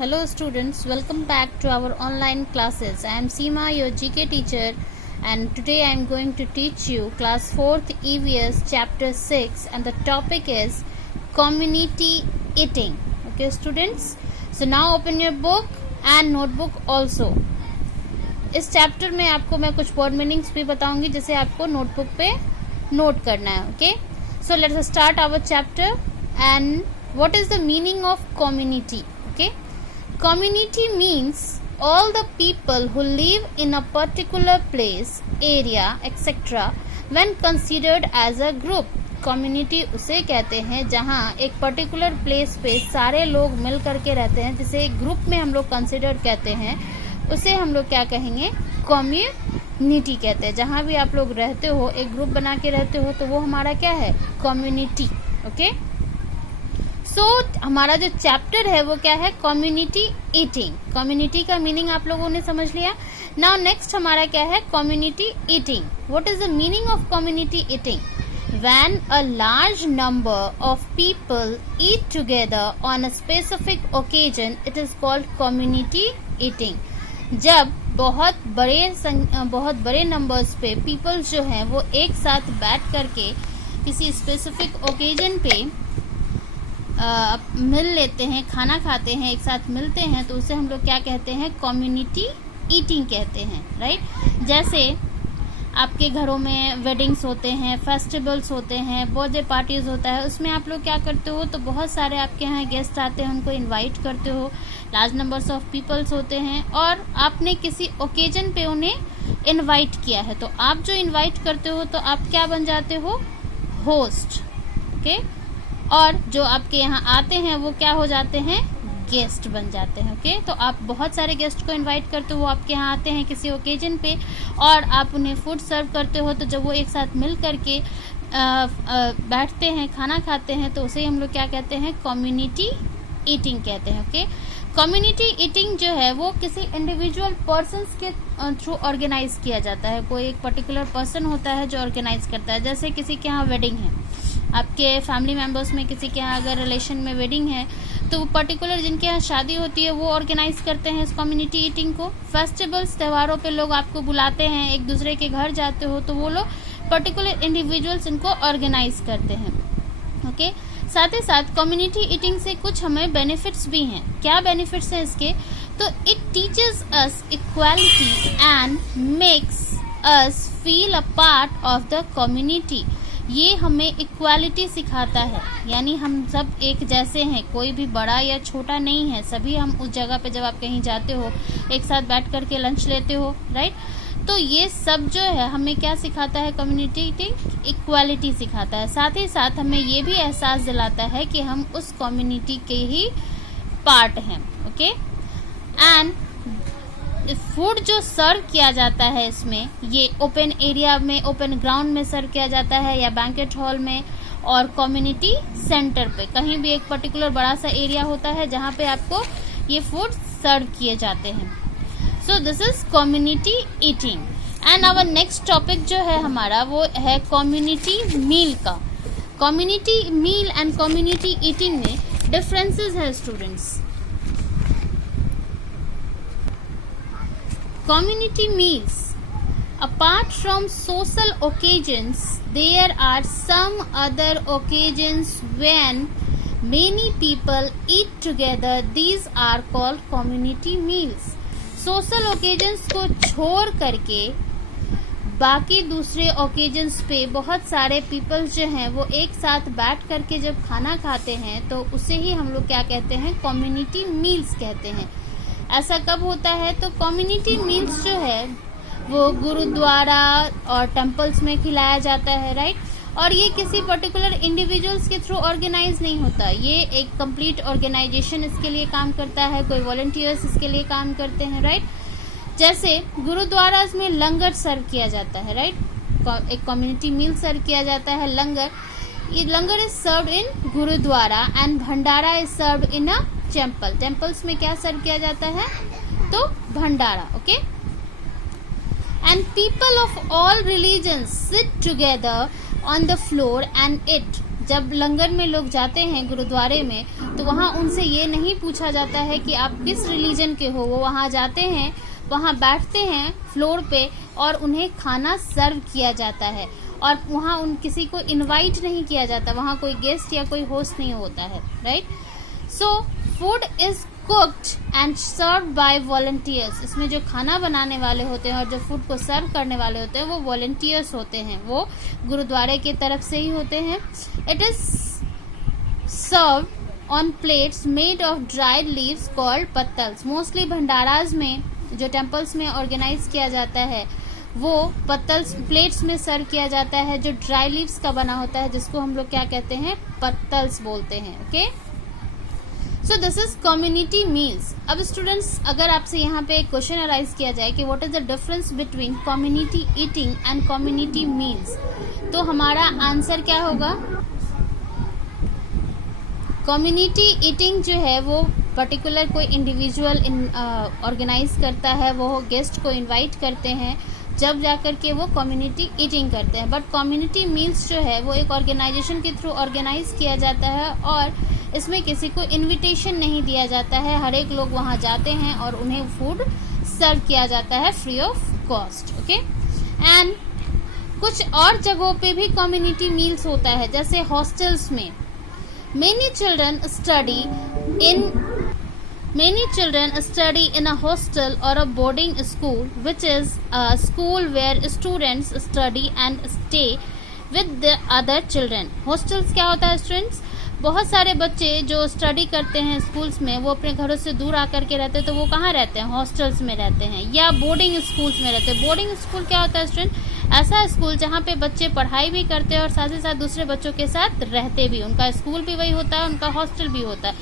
Hello students, welcome back to our online classes. I am Seema, your GK teacher, and today I am going to teach you class 4th EVS chapter 6 and the topic is community eating. Okay students, so now open your book and notebook also. इस chapter में आपको मैं कुछ word meanings भी बताऊंगी जिसे आपको notebook पे नोट करना है. Okay, so let's start our chapter. And what is the meaning of community? Okay, community means all the people who live in a particular place, area, etc. when considered as a group. community उसे कहते हैं जहाँ एक particular place पे सारे लोग मिल करके रहते हैं, जिसे एक ग्रुप में हम लोग कंसिडर कहते हैं, उसे हम लोग क्या कहेंगे? कम्युनिटी कहते हैं. जहाँ भी आप लोग रहते हो, एक ग्रुप बना के रहते हो, तो वो हमारा क्या है? कम्युनिटी. ओके, सो हमारा जो चैप्टर है वो क्या है? Community eating. कम्युनिटी का मीनिंग आप लोगों ने समझ लिया. नाउ नेक्स्ट हमारा क्या है? Community eating. What is the meaning of community eating? When a large number of people eat together on a specific occasion, it is called community eating. जब बहुत बड़े नंबर्स पे पीपल्स जो हैं वो एक साथ बैठ करके किसी स्पेसिफिक ओकेजन पे मिल लेते हैं, खाना खाते हैं, एक साथ मिलते हैं, तो उसे हम लोग क्या कहते हैं? कम्युनिटी ईटिंग कहते हैं. राइट? जैसे आपके घरों में वेडिंग्स होते हैं, फेस्टिवल्स होते हैं, बर्थडे पार्टीज होता है, उसमें आप लोग क्या करते हो? तो बहुत सारे आपके यहाँ गेस्ट आते हैं, उनको इनवाइट करते हो. लार्ज नंबर्स ऑफ पीपल्स होते हैं और आपने किसी ओकेजन पे उन्हें इनवाइट किया है, तो आप जो इनवाइट करते हो तो आप क्या बन जाते हो? होस्ट. ओके, और जो आपके यहाँ आते हैं वो क्या हो जाते हैं? गेस्ट बन जाते हैं. ओके, तो आप बहुत सारे गेस्ट को इनवाइट करते हो, आपके यहाँ आते हैं किसी ओकेजन पे और आप उन्हें फूड सर्व करते हो. तो जब वो एक साथ मिल करके बैठते हैं, खाना खाते हैं, तो उसे हम लोग क्या कहते हैं? कम्युनिटी ईटिंग कहते हैं. ओके, कम्युनिटी ईटिंग जो है वो किसी इंडिविजुअल पर्सन्स के थ्रू ऑर्गेनाइज किया जाता है. कोई एक पर्टिकुलर पर्सन होता है जो ऑर्गेनाइज करता है. जैसे किसी के यहाँ वेडिंग है, आपके फैमिली मेंबर्स में किसी के यहाँ अगर रिलेशन में वेडिंग है, तो पर्टिकुलर जिनके यहाँ शादी होती है वो ऑर्गेनाइज करते हैं इस कम्युनिटी ईटिंग को. फेस्टिवल्स, त्योहारों पे लोग आपको बुलाते हैं, एक दूसरे के घर जाते हो, तो वो लोग पर्टिकुलर इंडिविजुअल्स इनको ऑर्गेनाइज करते हैं. ओके, साथ ही साथ कम्युनिटी ईटिंग से कुछ हमें बेनिफिट्स भी हैं. क्या बेनिफिट्स हैं इसके? तो it teaches us equality and makes us feel a part of the community. ये हमें इक्वालिटी सिखाता है, यानी हम सब एक जैसे हैं, कोई भी बड़ा या छोटा नहीं है. सभी हम उस जगह पे जब आप कहीं जाते हो, एक साथ बैठ करके लंच लेते हो, राइट? तो ये सब जो है हमें क्या सिखाता है? कम्युनिटी ईटिंग इक्वालिटी सिखाता है. साथ ही साथ हमें ये भी एहसास दिलाता है कि हम उस कम्युनिटी के ही पार्ट हैं. ओके, एंड फूड जो सर्व किया जाता है इसमें, ये ओपन एरिया में, ओपन ग्राउंड में सर्व किया जाता है, या बैंकेट हॉल में, और कम्युनिटी सेंटर पे. कहीं भी एक पर्टिकुलर बड़ा सा एरिया होता है जहाँ पे आपको ये फूड सर्व किए जाते हैं. So this is community eating. And our next topic जो है हमारा वो है कम्युनिटी मील का. Community meal and community eating में डिफरेंसेस है students. Community meals. Apart from social occasions, there are some other occasions when many people eat together. These are called community meals. Social occasions को छोड़ करके बाकी दूसरे occasions पे बहुत सारे पीपल्स जो हैं वो एक साथ बैठ करके जब खाना खाते हैं, तो उसे ही हम लोग क्या कहते हैं? कम्युनिटी मील्स कहते हैं. ऐसा कब होता है? तो कम्युनिटी मील्स जो है वो गुरुद्वारा और टेम्पल्स में खिलाया जाता है, राइट? और ये किसी पर्टिकुलर इंडिविजुअल्स के थ्रू ऑर्गेनाइज नहीं होता. ये एक कंप्लीट ऑर्गेनाइजेशन इसके लिए काम करता है, कोई वॉलंटियर्स इसके लिए काम करते हैं, राइट? जैसे गुरुद्वारा में लंगर सर्व किया जाता है, राइट? एक कम्युनिटी मील सर्व किया जाता है, लंगर. ये langar is served in gurdwara and bhandara is served in a temple. Temples में क्या सर्व किया जाता है? तो bhandara. Okay, and people of all religions sit together on the floor and eat. जब लंगर में लोग जाते हैं गुरुद्वारे में, तो वहाँ उनसे ये नहीं पूछा जाता है कि आप किस रिलीजन के हो। वो वहाँ जाते हैं, वहाँ बैठते हैं फ्लोर पे और उन्हें खाना सर्व किया जाता है, और वहाँ उन किसी को इनवाइट नहीं किया जाता, वहाँ कोई गेस्ट या कोई होस्ट नहीं होता है, right. So food is cooked and serve by volunteers. इसमें जो खाना बनाने वाले होते हैं और जो फूड को सर्व करने वाले होते हैं वो वॉलंटियर्स होते हैं, वो गुरुद्वारे की तरफ से ही होते हैं। It is serve on plates made of dried leaves called पत्तल्स। मोस्टली भंडाराज में जो टेम्पल्स में ऑर्गेनाइज किया जाता है वो पत्तल्स प्लेट्स में सर्व किया जाता है, जो ड्राई लीव्स का बना होता है, जिसको हम लोग क्या कहते हैं, पत्तल्स बोलते हैं। Okay, so this is community meals. अब स्टूडेंट्स, अगर आपसे यहाँ पे एक क्वेश्चन अराइज किया जाए कि what is the difference between community eating and community meals, तो हमारा आंसर क्या होगा? कम्युनिटी ईटिंग जो है वो पर्टिकुलर कोई इंडिविजुअल ऑर्गेनाइज करता है, वो गेस्ट को इनवाइट करते हैं, जब जाकर के वो कम्युनिटी ईटिंग करते हैं। बट कम्युनिटी मील्स जो है वो एक ऑर्गेनाइजेशन के थ्रू ऑर्गेनाइज किया जाता है और इसमें किसी को इनविटेशन नहीं दिया जाता है, हर एक लोग वहाँ जाते हैं और उन्हें फूड सर्व किया जाता है free of cost. Okay, and कुछ और जगहों पे भी कम्युनिटी मील्स होता है, जैसे हॉस्टल्स में। Many children study in a hostel or a boarding school, which is a school where students study and stay with the other children. Hostels क्या होता है स्टूडेंट्स? बहुत सारे बच्चे जो स्टडी करते हैं स्कूल्स में, वो अपने घरों से दूर आकर के रहते हैं, तो वो कहाँ रहते हैं? हॉस्टल्स में रहते हैं या बोर्डिंग स्कूल्स में रहते हैं। बोर्डिंग स्कूल क्या होता है स्टूडेंट? ऐसा स्कूल जहाँ पे बच्चे पढ़ाई भी करते हैं और साथ ही साथ दूसरे बच्चों के साथ रहते भी, उनका स्कूल भी वही होता है, उनका हॉस्टल भी होता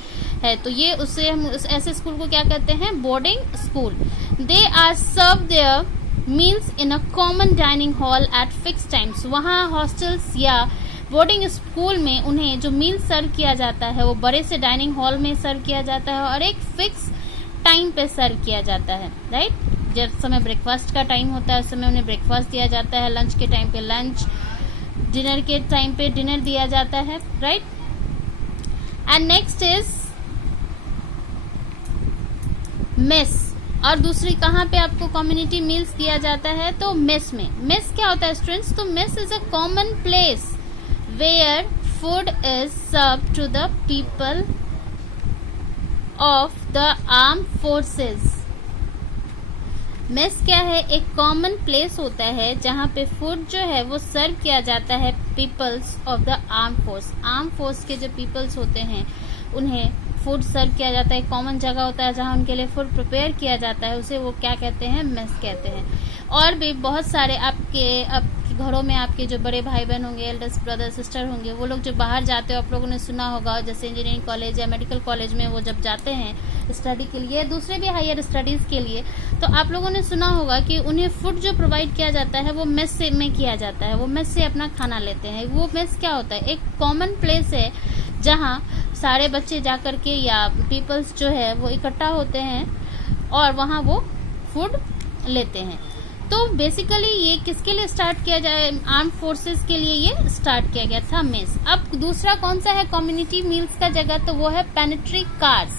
है। तो ये उससे हम ऐसे स्कूल को क्या कहते हैं? Boarding school. They are serve their meals in a common dining hall at fix times. वहाँ हॉस्टल्स या बोर्डिंग स्कूल में उन्हें जो मील सर्व किया जाता है वो बड़े से डाइनिंग हॉल में सर्व किया जाता है और एक फिक्स टाइम पे सर्व किया जाता है, राइट। जब समय ब्रेकफास्ट का टाइम होता है उस समय उन्हें ब्रेकफास्ट दिया जाता है, लंच के टाइम पे लंच, डिनर के टाइम पे डिनर दिया जाता है, right. And next is mess. और दूसरी कहाँ पे आपको कम्युनिटी मील्स दिया जाता है? तो मेस में। मेस क्या होता है स्टूडेंट्स? तो mess is a common place where food is served to the people of the armed forces. Mess क्या है? एक कॉमन प्लेस होता है जहाँ पे फूड जो है वो सर्व किया जाता है peoples of the arm force. Arm force के जो पीपल्स होते हैं उन्हें फूड सर्व किया जाता है। कॉमन जगह होता है जहाँ उनके लिए फूड प्रिपेयर किया जाता है, उसे वो क्या कहते हैं? मेस कहते हैं। और भी बहुत सारे आपके घरों में आपके जो बड़े भाई बहन होंगे, एल्डर्स ब्रदर सिस्टर होंगे, वो लोग जो बाहर जाते हो, आप लोगों ने सुना होगा, जैसे इंजीनियरिंग कॉलेज या मेडिकल कॉलेज में वो जब जाते हैं स्टडी के लिए, दूसरे भी हायर स्टडीज़ के लिए, तो आप लोगों ने सुना होगा कि उन्हें फूड जो प्रोवाइड किया जाता है वो मेस से में किया जाता है, वो मेस से अपना खाना लेते हैं। वो मेस क्या होता है? एक कॉमन प्लेस है जहाँ सारे बच्चे जाकर के या पीपल्स जो है वो इकट्ठा होते हैं और वहाँ वो फूड लेते हैं। तो बेसिकली ये किसके लिए स्टार्ट किया जाए? आर्म फोर्सेस के लिए ये स्टार्ट किया गया था मेस। अब दूसरा कौन सा है कम्युनिटी मील्स का जगह? तो वो है पेनिट्री कार्स।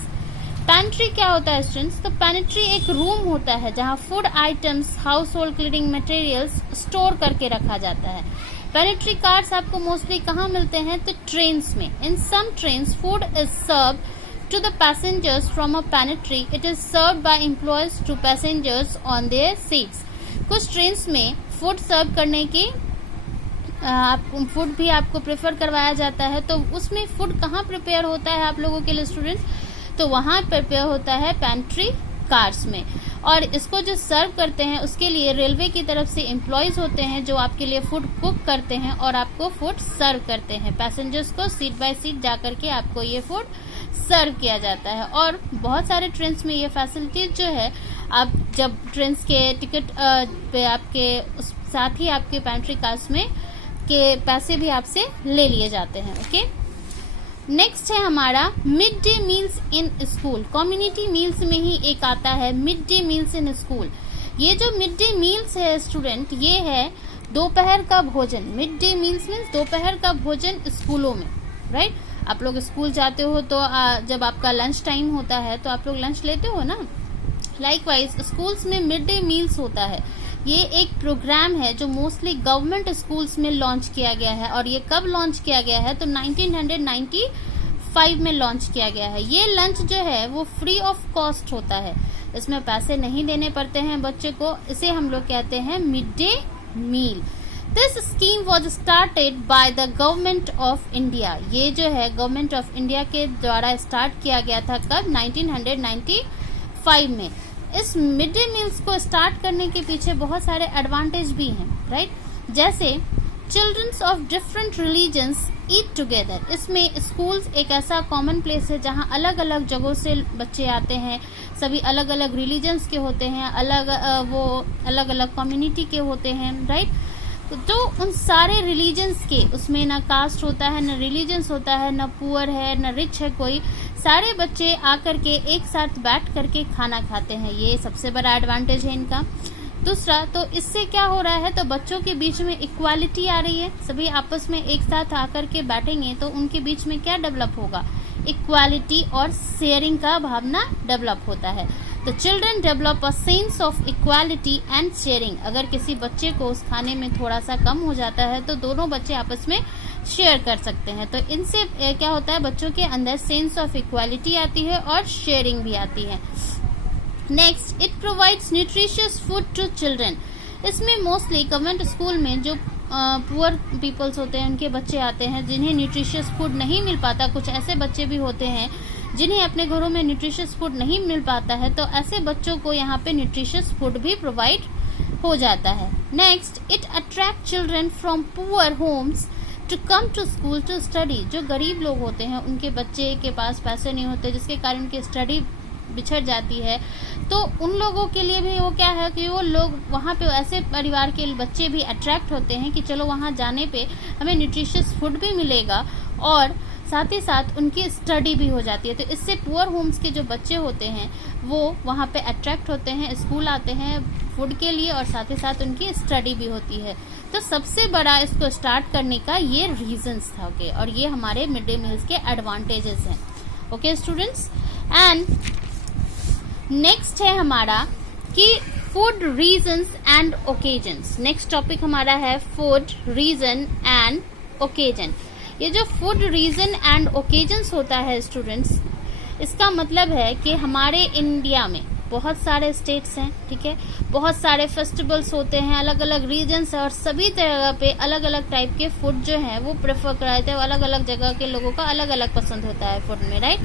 पेंट्री क्या होता है स्टूडेंट्स? तो पेनिट्री एक रूम होता है जहाँ food items, house hold cleaning materials store करके रखा जाता है। पेनिट्री कार्स आपको मोस्टली कहाँ मिलते हैं? तो ट्रेन्स में। In some trains food is serve to the passengers from a pantry. It is served by employees to passengers on their seats. कुछ ट्रेन्स में फूड सर्व करने की फूड भी आपको प्रेफर करवाया जाता है। तो उसमें फूड कहाँ प्रिपेयर होता है आप लोगों के लिए स्टूडेंट्स? तो वहाँ प्रिपेयर होता है पेंट्री कार्स में। और इसको जो सर्व करते हैं उसके लिए रेलवे की तरफ से एम्प्लॉयज होते हैं जो आपके लिए फूड कुक करते हैं और आपको फूड सर्व करते हैं। पैसेंजर्स को सीट बाय सीट जाकर के आपको ये फूड सर्व किया जाता है। और बहुत सारे ट्रेन्स में ये फैसिलिटीज जो है, आप जब ट्रेन्स के टिकट पे आपके साथ ही आपके पेंट्री कार्स में के पैसे भी आपसे ले लिए जाते हैं। ओके, नेक्स्ट है हमारा mid day meals in school. Community meals में ही एक आता है mid day meals in school. ये जो मिड डे मील्स है स्टूडेंट, ये है दोपहर का भोजन। मिड डे मील्स मीन्स दोपहर का भोजन स्कूलों में। राइट। आप लोग स्कूल जाते हो तो जब आपका लंच टाइम होता है तो आप लोग लंच लेते हो ना। लाइकवाइज स्कूल्स में मिड डे मील्स होता है। ये एक प्रोग्राम है जो मोस्टली गवर्नमेंट स्कूल्स में लॉन्च किया गया है, और ये कब लॉन्च किया गया है तो 1995 में लॉन्च किया गया है। ये लंच जो है वो फ्री ऑफ कॉस्ट होता है, इसमें पैसे नहीं देने पड़ते हैं बच्चे को। इसे हम लोग कहते हैं mid day meal. This scheme was started by the government of India. ये जो है गवर्नमेंट ऑफ इंडिया के द्वारा स्टार्ट किया गया था कब, 1995 में। इस मिड डे मील्स को स्टार्ट करने के पीछे बहुत सारे एडवांटेज भी हैं, राइट। जैसे childrens of different religions eat together. इसमें स्कूल्स एक ऐसा कॉमन प्लेस है जहां अलग अलग जगहों से बच्चे आते हैं, सभी अलग अलग रिलीजन्स के होते हैं, वो अलग अलग कम्युनिटी के होते हैं, राइट। तो उन सारे रिलीजन्स के, उसमें ना कास्ट होता है, ना रिलीजन्स होता है, ना पुअर है, ना रिच है कोई, सारे बच्चे आकर के एक साथ बैठ करके खाना खाते हैं। ये सबसे बड़ा एडवांटेज है इनका। दूसरा, तो इससे क्या हो रहा है, तो बच्चों के बीच में इक्वालिटी आ रही है। सभी आपस में एक साथ आकर के बैठेंगे तो उनके बीच में क्या डेवलप होगा, इक्वालिटी और शेयरिंग का भावना डेवलप होता है। तो children develop a sense of equality and sharing. अगर किसी बच्चे को उस खाने में थोड़ा सा कम हो जाता है तो दोनों बच्चे आपस में शेयर कर सकते हैं। तो इनसे क्या होता है, बच्चों के अंदर सेंस ऑफ इक्वालिटी आती है और शेयरिंग भी आती है। Next, it provides nutritious food to children. इसमें मोस्टली गवर्नमेंट स्कूल में जो पुअर पीपल्स होते हैं उनके बच्चे आते हैं जिन्हें न्यूट्रिशियस फूड नहीं मिल पाता। कुछ ऐसे बच्चे भी होते हैं जिन्हें अपने घरों में न्यूट्रिशियस फूड नहीं मिल पाता है, तो ऐसे बच्चों को यहाँ पे न्यूट्रिशियस फूड भी प्रोवाइड हो जाता है। Next, it attract children from poor homes to come to school to study. जो गरीब लोग होते हैं उनके बच्चे के पास पैसे नहीं होते, जिसके कारण उनकी स्टडी बिछड़ जाती है, तो उन लोगों के लिए भी वो क्या है कि वो लोग वहाँ पे ऐसे परिवार के बच्चे भी अट्रैक्ट होते हैं कि चलो वहाँ जाने पे हमें न्यूट्रिशियस फूड भी मिलेगा और साथ ही साथ उनकी स्टडी भी हो जाती है। तो इससे पुअर होम्स के जो बच्चे होते हैं वो वहाँ पे अट्रैक्ट होते हैं, स्कूल आते हैं फूड के लिए, और साथ ही साथ उनकी स्टडी भी होती है। तो सबसे बड़ा इसको स्टार्ट करने का ये रीजंस था, ओके। और ये हमारे मिड डे मील्स के एडवांटेजेस हैं, ओके स्टूडेंट्स। एंड नेक्स्ट है हमारा कि food reasons and occasions. Next topic हमारा है फूड रीजन एंड ओकेजन। ये जो फूड रीजन एंड ओकेजन्स होता है स्टूडेंट्स, इसका मतलब है कि हमारे इंडिया में बहुत सारे स्टेट्स हैं, ठीक है, बहुत सारे फेस्टिवल्स होते हैं, अलग अलग रीजन्स है, और सभी जगह पे अलग अलग टाइप के फूड जो हैं वो प्रेफर कराते हैं। अलग अलग जगह के लोगों का अलग अलग पसंद होता है फूड में, राइट।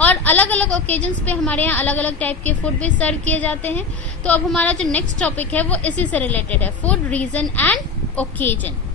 और अलग अलग ओकेजन्स पे हमारे यहाँ अलग अलग टाइप के फूड भी सर्व किए जाते हैं। तो अब हमारा जो नेक्स्ट टॉपिक है वो इसी से रिलेटेड है, फूड रीजन एंड ओकेजन।